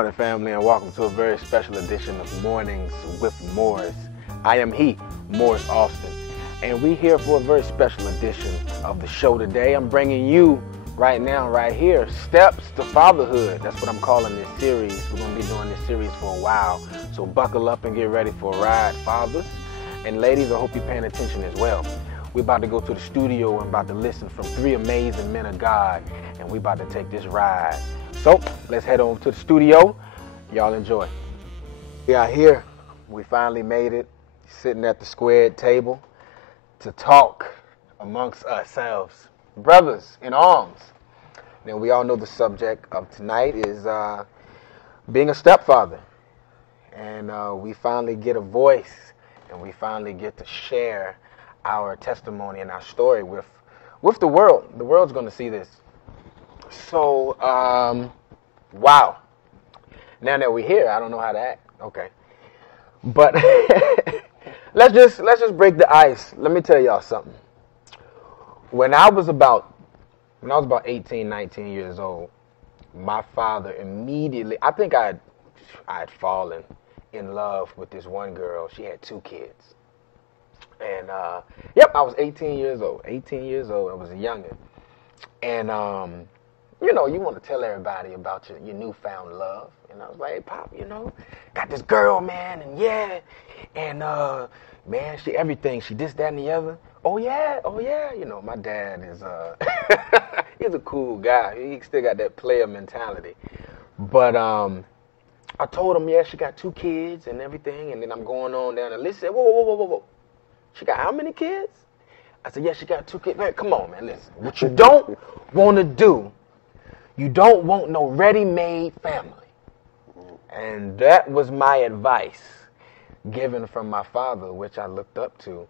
morning, family, and welcome to a very special edition of Mornings with Morris. I am he, Morris Austin, and we're here for a very special edition of the show today. I'm bringing you right now, right here, Steps to Fatherhood. That's what I'm calling this series. We're going to be doing this series for a while, so buckle up and get ready for a ride, fathers. And ladies, I hope you're paying attention as well. We're about to go to the studio and about to listen from three amazing men of God, and we're about to take this ride. So, let's head on to the studio. Y'all enjoy. We are here. We finally made it, sitting at the squared table to talk amongst ourselves. Brothers in arms. Now, we all know the subject of tonight is being a stepfather. And we finally get a voice, and we finally get to share our testimony and our story with the world. The world's going to see this. So, wow. Now that we're here, I don't know how to act. Okay. But let's just break the ice. Let me tell y'all something. When I was about 18, 19 years old, my father immediately, I think I had fallen in love with this one girl. She had 2 kids. And, yep, I was 18 years old. 18 years old. I was a youngin'. And, you know, you want to tell everybody about your newfound love. And I was like, hey, Pop, you know, got this girl, man, and yeah. And, man, she everything. She this, that, and the other. Oh, yeah. You know, my dad is, he's a cool guy. He still got that player mentality. But, I told him, yeah, she got 2 kids and everything. And then I'm going on down the list. He said, whoa. She got how many kids? I said, yeah, she got 2 kids. Man, come on, man, listen. What you don't want to do, you don't want no ready-made family. And that was my advice given from my father, which I looked up to.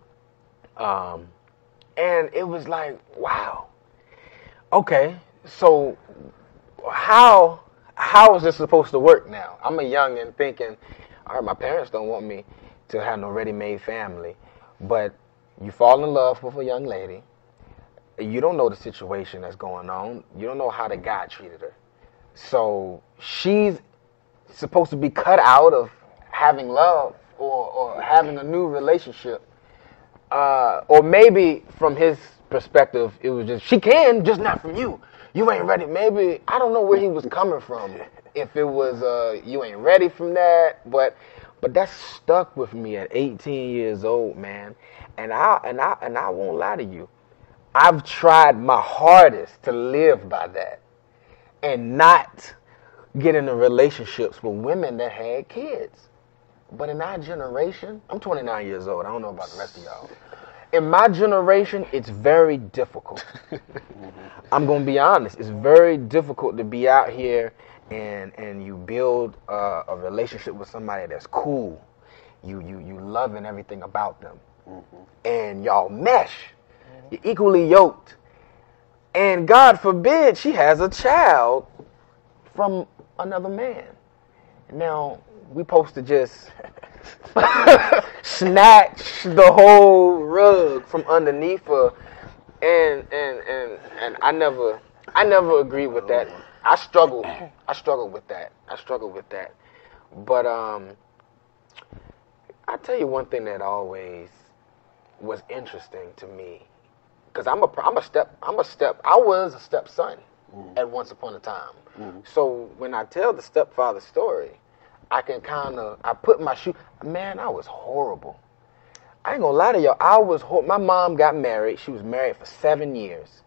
And it was like, wow. Okay, so how is this supposed to work now? I'm a youngin' thinking, all right, my parents don't want me to have no ready-made family. But you fall in love with a young lady. You don't know the situation that's going on. You don't know how the guy treated her. So she's supposed to be cut out of having love or having a new relationship. Or maybe from his perspective, it was just, she can, just not from you. You ain't ready. Maybe, I don't know where he was coming from. If it was, you ain't ready from that. But that stuck with me at 18 years old, man. And I won't lie to you. I've tried my hardest to live by that and not get into relationships with women that had kids. But in our generation, I'm 29 years old. I don't know about the rest of y'all. In my generation, it's very difficult. I'm going to be honest. It's very difficult to be out here and you build a relationship with somebody that's cool. You loving everything about them. And y'all mesh. You're equally yoked. And God forbid she has a child from another man. Now, we supposed to just snatch the whole rug from underneath her. And I never agreed with that. I struggled with that. But I tell you one thing that always was interesting to me, because I was a stepson at once upon a time. So when I tell the stepfather story, I can I put my shoe. Man, I was horrible. I ain't gonna lie to y'all. My mom got married. She was married for 7 years,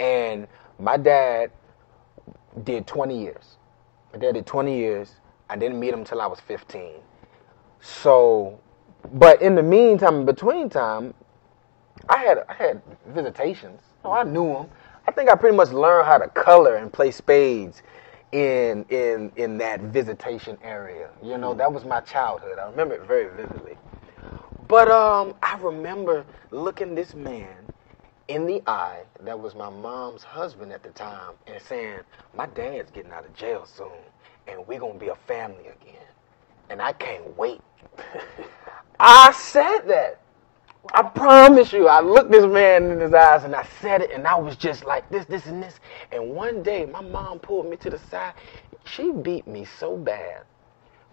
and my dad did 20 years. My dad did 20 years. I didn't meet him until I was 15. So, but in the meantime, in between time, I had visitations. Oh, I knew them. I think I pretty much learned how to color and play spades in that visitation area. You know, that was my childhood. I remember it very vividly. But I remember looking this man in the eye, that was my mom's husband at the time, and saying, my dad's getting out of jail soon, and we're going to be a family again. And I can't wait. I said that. I promise you, I looked this man in his eyes and I said it, and I was just like this, and this. And one day, my mom pulled me to the side. She beat me so bad.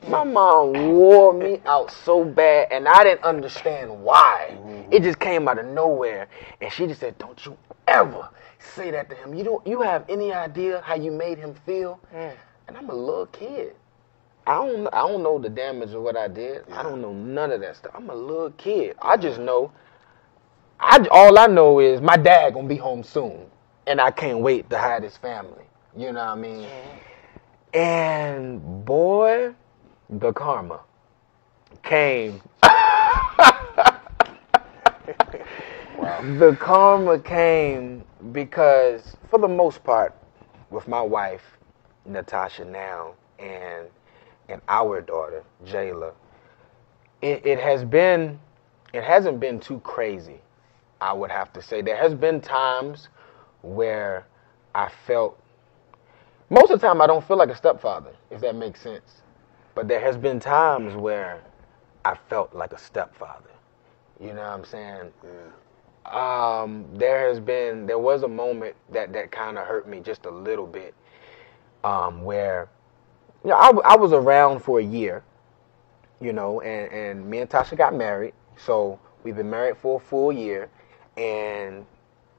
My mom wore me out so bad, and I didn't understand why. It just came out of nowhere, and she just said, "Don't you ever say that to him. You have any idea how you made him feel?" And I'm a little kid. I don't know the damage of what I did. I don't know none of that stuff. I'm a little kid. I just know. All I know is my dad gonna be home soon, and I can't wait to hide his family. You know what I mean? And boy, the karma came. The karma came because, for the most part, with my wife, Natasha now, and our daughter, Jayla, it hasn't been too crazy, I would have to say. There has been times where I felt, most of the time I don't feel like a stepfather, if that makes sense. But there has been times where I felt like a stepfather. You know what I'm saying? There was a moment that kind of hurt me just a little bit, where, I was around for a year, and me and Tasha got married. So we've been married for a full year, and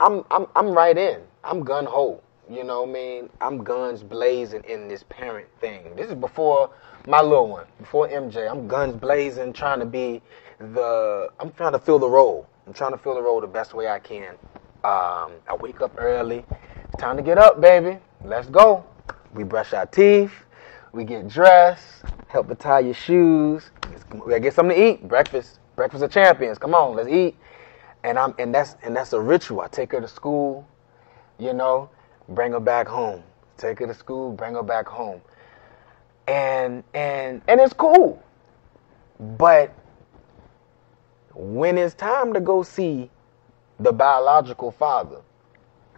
I'm right in. I'm gun ho. You know what I mean? I'm guns blazing in this parent thing. This is before my little one, before MJ. I'm guns blazing, trying to fill the role. I'm trying to fill the role the best way I can. I wake up early. It's time to get up, baby. Let's go. We brush our teeth. We get dressed. Help to tie your shoes. We gotta get something to eat. Breakfast of champions. Come on, let's eat. And that's a ritual. I take her to school, bring her back home. Take her to school, bring her back home. And it's cool. But when it's time to go see the biological father,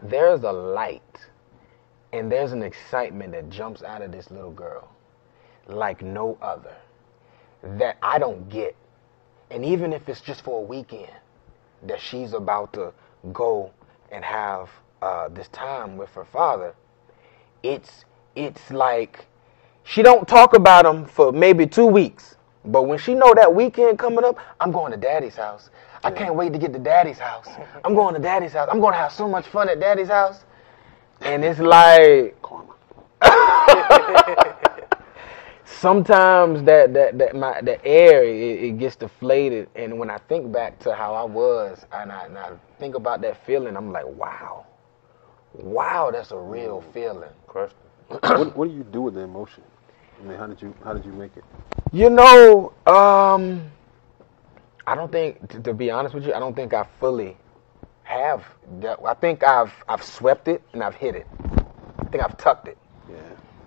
there's a light and there's an excitement that jumps out of this little girl like no other that I don't get. And even if it's just for a weekend that she's about to go and have this time with her father, it's like she don't talk about him for maybe 2 weeks. But when she know that weekend coming up, I'm going to daddy's house. I can't wait to get to daddy's house. I'm going to daddy's house. I'm going to have so much fun at daddy's house. And it's like sometimes the air it gets deflated. And when I think back to how I was and I think about that feeling, I'm like, wow, that's a real feeling. What do you do with the emotion? I mean, how did you make it? I don't think, to be honest with you, I don't think I fully have that. I think I've swept it and I've hid it. I think I've tucked it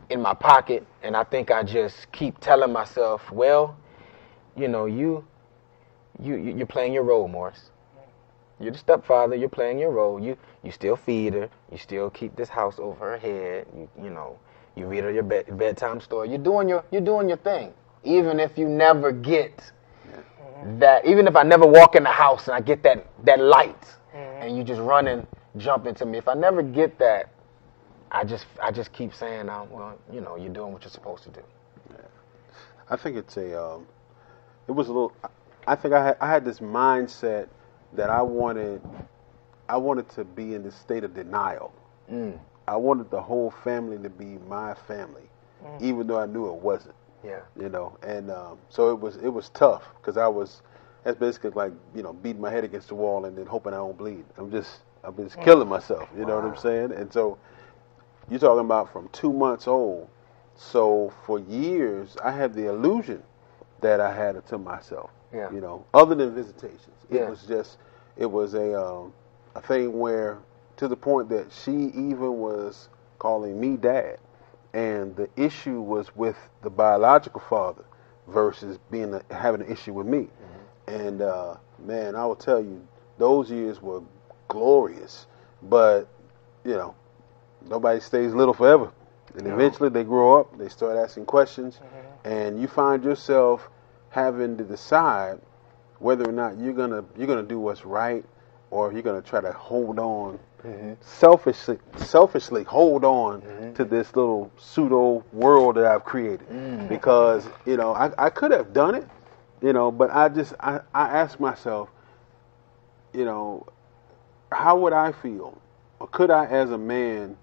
in my pocket, and I think I just keep telling myself, well, you're playing your role, Morris. You're the stepfather. You're playing your role. You still feed her. You still keep this house over her head. You read her your bedtime story. You're doing your thing. Even if you never get that, even if I never walk in the house and I get that light, and you just run and jump into me. If I never get that, I just keep saying, well, you're doing what you're supposed to do. Yeah. I think it was a little. I think I had this mindset that I wanted to be in this state of denial. I wanted the whole family to be my family, even though I knew it wasn't. Yeah. And so it was tough because that's basically like, beating my head against the wall and then hoping I don't bleed. I'm just killing myself, you know what I'm saying? And so you're talking about from 2 months old. So for years I had the illusion that I had it to myself. Yeah. Other than visitations. Yeah. It was a thing where, to the point that she even was calling me dad. And the issue was with the biological father versus having an issue with me. And man, I will tell you, those years were glorious. But nobody stays little forever. And eventually they grow up, they start asking questions, and you find yourself having to decide whether or not you're gonna do what's right, or if you're gonna try to hold on selfishly hold on to this little pseudo world that I've created, because I could have done it, but I ask myself, how would I feel, or could I as a man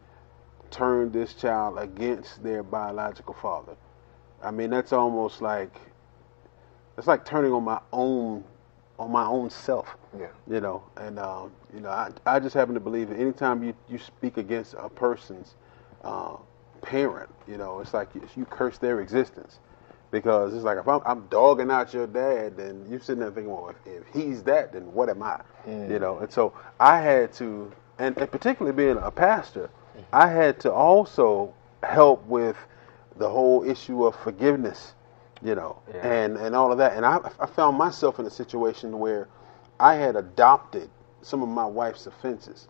turn this child against their biological father? I mean, that's almost like, it's like turning on my own self. Yeah. And I just happen to believe that anytime you speak against a person's parent, it's like you curse their existence, because it's like, if I'm dogging out your dad, then you're sitting there thinking, well, if he's that, then what am I? And so I had to, and particularly being a pastor, I had to also help with the whole issue of forgiveness, and all of that. And I found myself in a situation where I had adopted some of my wife's offenses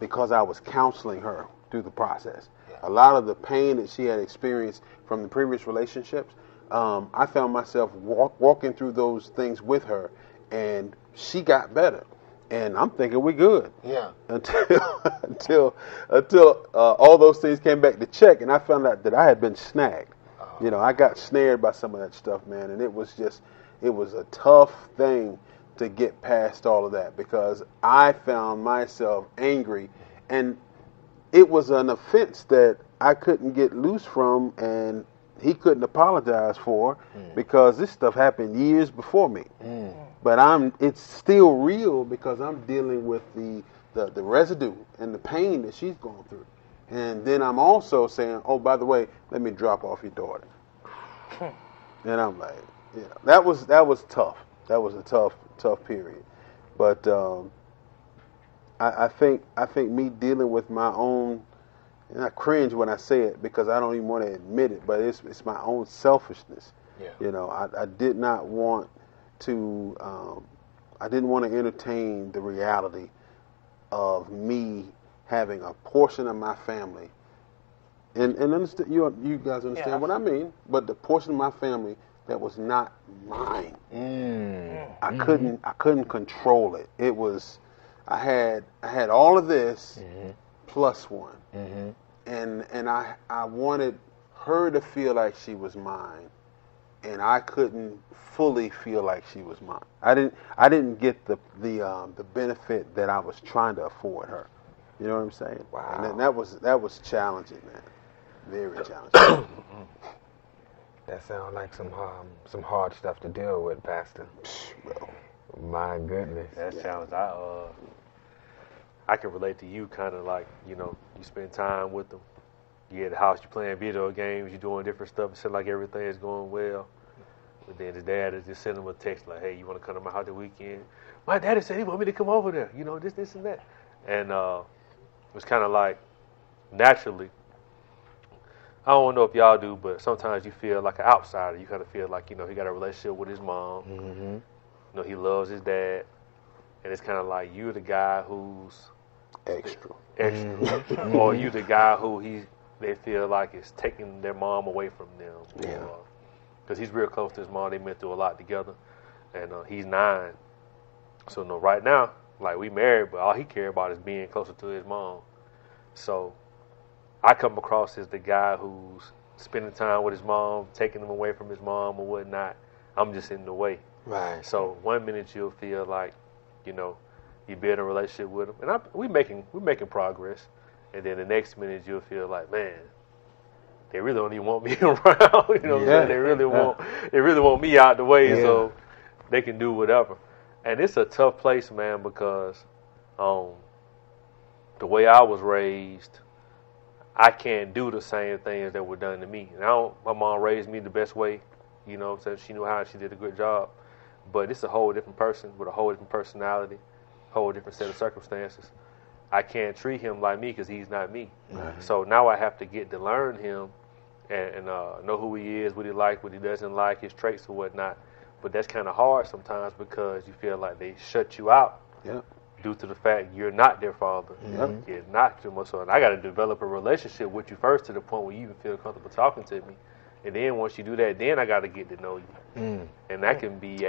because I was counseling her through the process. A lot of the pain that she had experienced from the previous relationships, I found myself walking through those things with her, and she got better. And I'm thinking we're good. Yeah. Until all those things came back to check, and I found out that I had been snagged. I got snared by some of that stuff, man, and it was a tough thing to get past all of that, because I found myself angry, and it was an offense that I couldn't get loose from, and he couldn't apologize for, because this stuff happened years before me. But it's still real, because I'm dealing with the residue and the pain that she's going through. And then I'm also saying, oh, by the way, let me drop off your daughter. And I'm like, that was tough. That was a tough period. But I think me dealing with my own, and I cringe when I say it because I don't even want to admit it, but it's my own selfishness. Yeah. I did not want to, I didn't want to entertain the reality of me having a portion of my family, and understand, you guys understand what I mean, but the portion of my family that was not mine. I couldn't control it. It was, I had all of this plus one, and I wanted her to feel like she was mine, and I couldn't fully feel like she was mine. I didn't get the benefit that I was trying to afford her. You know what I'm saying? Wow. And that was challenging, man. Very challenging. That sounds like some hard stuff to deal with, Pastor. Well, my goodness. That sounds, I can relate to you, kind of like, you spend time with them. You at the house, you playing video games, you doing different stuff, it seems like everything is going well. But then his dad is just sending him a text like, hey, you want to come to my house the weekend? My daddy said he want me to come over there, this and that. And it was kind of like, naturally, I don't know if y'all do, but sometimes you feel like an outsider. You kind of feel like, he got a relationship with his mom. He loves his dad. And it's kind of like you're the guy who's extra. Or you the guy who they feel like is taking their mom away from them. Yeah. Because he's real close to his mom. They went through a lot together. And he's 9. So, right now, like, we married, but all he cared about is being closer to his mom. So I come across as the guy who's spending time with his mom, taking him away from his mom or whatnot. I'm just in the way. Right. So one minute you'll feel like, you build a relationship with him, and we making progress, and then the next minute you'll feel like, man, they really don't even want me around. What I'm saying? They really want me out the way, so they can do whatever. And it's a tough place, man, because the way I was raised, I can't do the same things that were done to me. And my mom raised me the best way, so she knew how, she did a good job. But it's a whole different person with a whole different personality, whole different set of circumstances. I can't treat him like me because he's not me. Right. So now I have to get to learn him and know who he is, what he likes, what he doesn't like, his traits or whatnot. But that's kind of hard sometimes because you feel like they shut you out due to the fact you're not their father. You're not too much. So I got to develop a relationship with you first to the point where you even feel comfortable talking to me. And then once you do that, then I got to get to know you. And that can be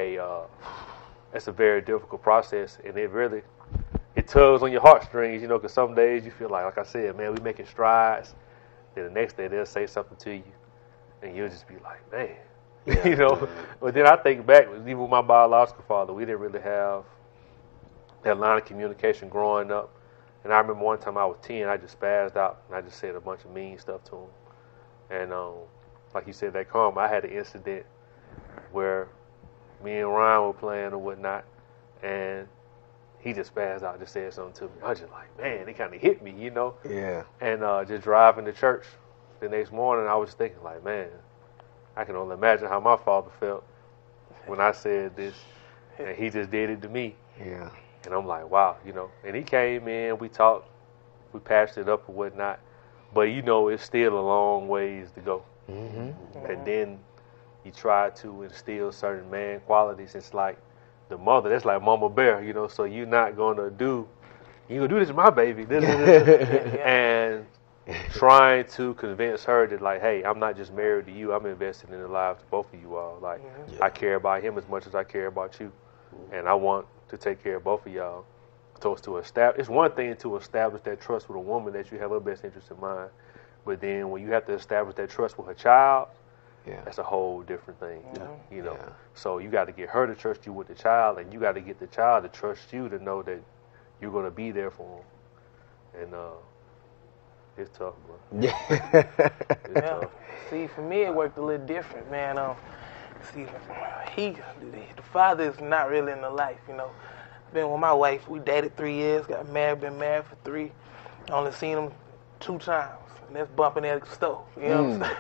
it's a very difficult process, and it it tugs on your heartstrings, you know, because some days you feel like I said, man, we making strides. Then the next day they'll say something to you, and you'll just be like, man, you know. But then I think back, even with my biological father, we didn't really have that line of communication growing up. And I remember one time I was 10, I just spazzed out, and I just said a bunch of mean stuff to him. And like you said, that karma, I had an incident where me and Ryan were playing or whatnot, and he just spazzed out, just said something to me. I was just like, man, it kind of hit me, you know? Yeah. And just driving to church the next morning, I was thinking like, man, I can only imagine how my father felt when I said this, and he just did it to me. Yeah. And I'm like, wow, you know. And he came in, we talked, we patched it up or whatnot. But, you know, it's still a long ways to go. Mm-hmm. And then you try to instill certain man qualities. It's like the mother, that's like Mama Bear, you know. So you're not going to do this to my baby. And trying to convince her that, like, hey, I'm not just married to you. I'm invested in the lives of both of you all. Like, I care about him as much as I care about you. And I want to take care of both of y'all. So it's one thing to establish that trust with a woman that you have her best interest in mind, but then when you have to establish that trust with her child, that's a whole different thing. You know. So you got to get her to trust you with the child, and you got to get the child to trust you to know that you're going to be there for him. And it's tough, bro. Yeah. Tough. See, for me, it worked a little different, man. See, the father is not really in the life, you know. Been with my wife, we dated 3 years, got married, been married for 3. Only seen him 2 times, and that's bumping at the stove, you know what I'm saying?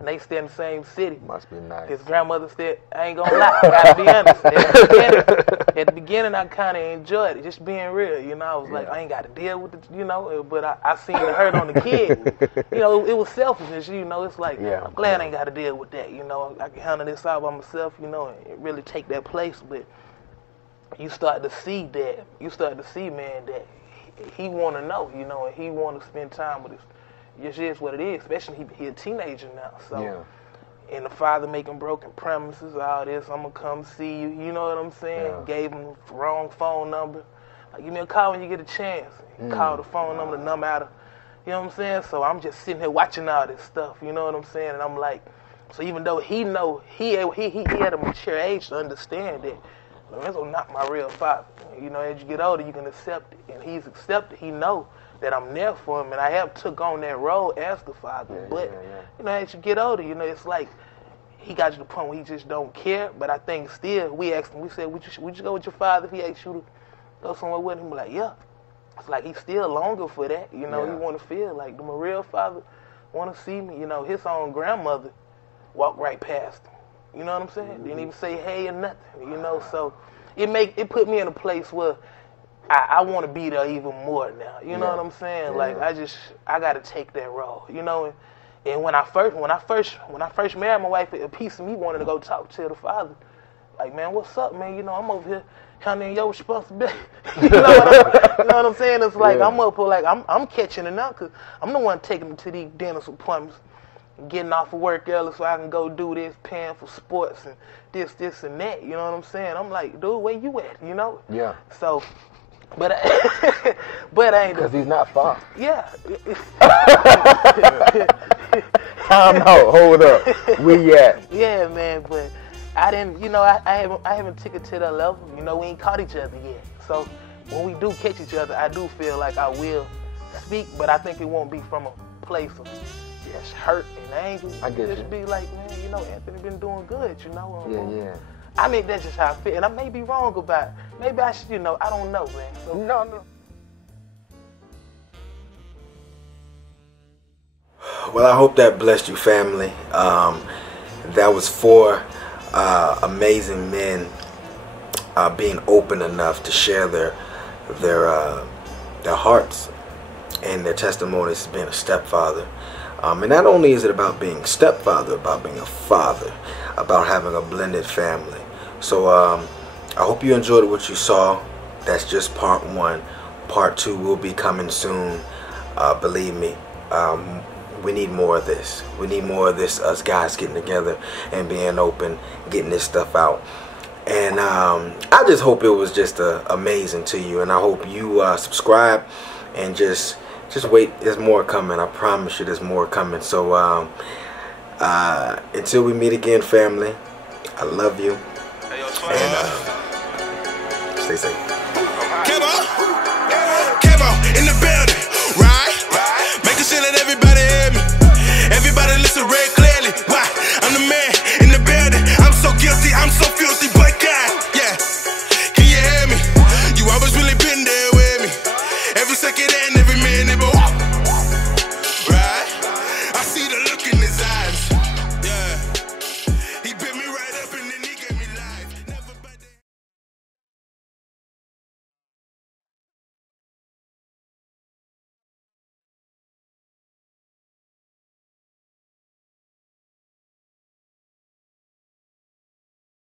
And they stay in the same city. Must be nice. His grandmother said, I ain't gonna lie, gotta be honest. At the beginning, I kind of enjoyed it, just being real, you know. I was like, I ain't got to deal with it, you know, but I seen the hurt on the kid. You know, it was selfishness, you know. It's like, I'm glad I ain't got to deal with that, you know. I can handle this out by myself, you know, and really take that place. But you start to see, man, that he want to know, you know, and he want to spend time with us. It just is what it is, especially he a teenager now. So, and the father making broken promises, all this, I'm going to come see you, you know what I'm saying? Gave him the wrong phone number. Like, give me a call when you get a chance. Call the phone number, the number out of, you know what I'm saying? So I'm just sitting here watching all this stuff, you know what I'm saying? And I'm like, so even though he know, he had a mature age to understand that Lorenzo not my real father. You know, as you get older, you can accept it. And he's accepted. He know that I'm there for him, and I have took on that role as the father. But, you know, as you get older, you know, it's like he got to the point where he just don't care. But I think still, we asked him, we said, would you go with your father if he asked you to go somewhere with him? He's like, yeah. It's like he's still longer for that. You know, he want to feel like the real father want to see me. You know, his own grandmother walked right past him. You know what I'm saying? Didn't even say hey or nothing. You know, so it put me in a place where I want to be there even more now. You know what I'm saying? Like I got to take that role. You know, and when I first married my wife, a piece of me wanted to go talk to the father. Like, man, what's up, man? You know, I'm over here handling your responsibility. you know what I'm saying? It's like I'm up here, like I'm catching it now because I'm the one taking them to these dentist appointments, getting off of work early so I can go do this, paying for sports and this and that. You know what I'm saying? I'm like, dude, where you at? You know? Yeah. So. But I ain't. Because he's not far. Yeah. Time out. Hold up. Where you at? Yeah, man. But I didn't. You know, I haven't took it to that level. You know, we ain't caught each other yet. So when we do catch each other, I do feel like I will speak, but I think it won't be from a place of just hurt and anger. I get just be like, man, you know, Anthony been doing good. You know. Yeah. I mean, that's just how I feel. And I may be wrong about it. Maybe I should, you know, I don't know, man. So, no. Well, I hope that blessed you, family. That was 4 amazing men being open enough to share their hearts and their testimonies as being a stepfather. And not only is it about being stepfather, about being a father, about having a blended family. So I hope you enjoyed what you saw. That's just part 1. Part 2 will be coming soon. Believe me, we need more of this. We need more of this, us guys getting together and being open, getting this stuff out. And I just hope it was just amazing to you, and I hope you subscribe and just wait. There's more coming. I promise you, there's more coming. So until we meet again, family, I love you, and stay safe.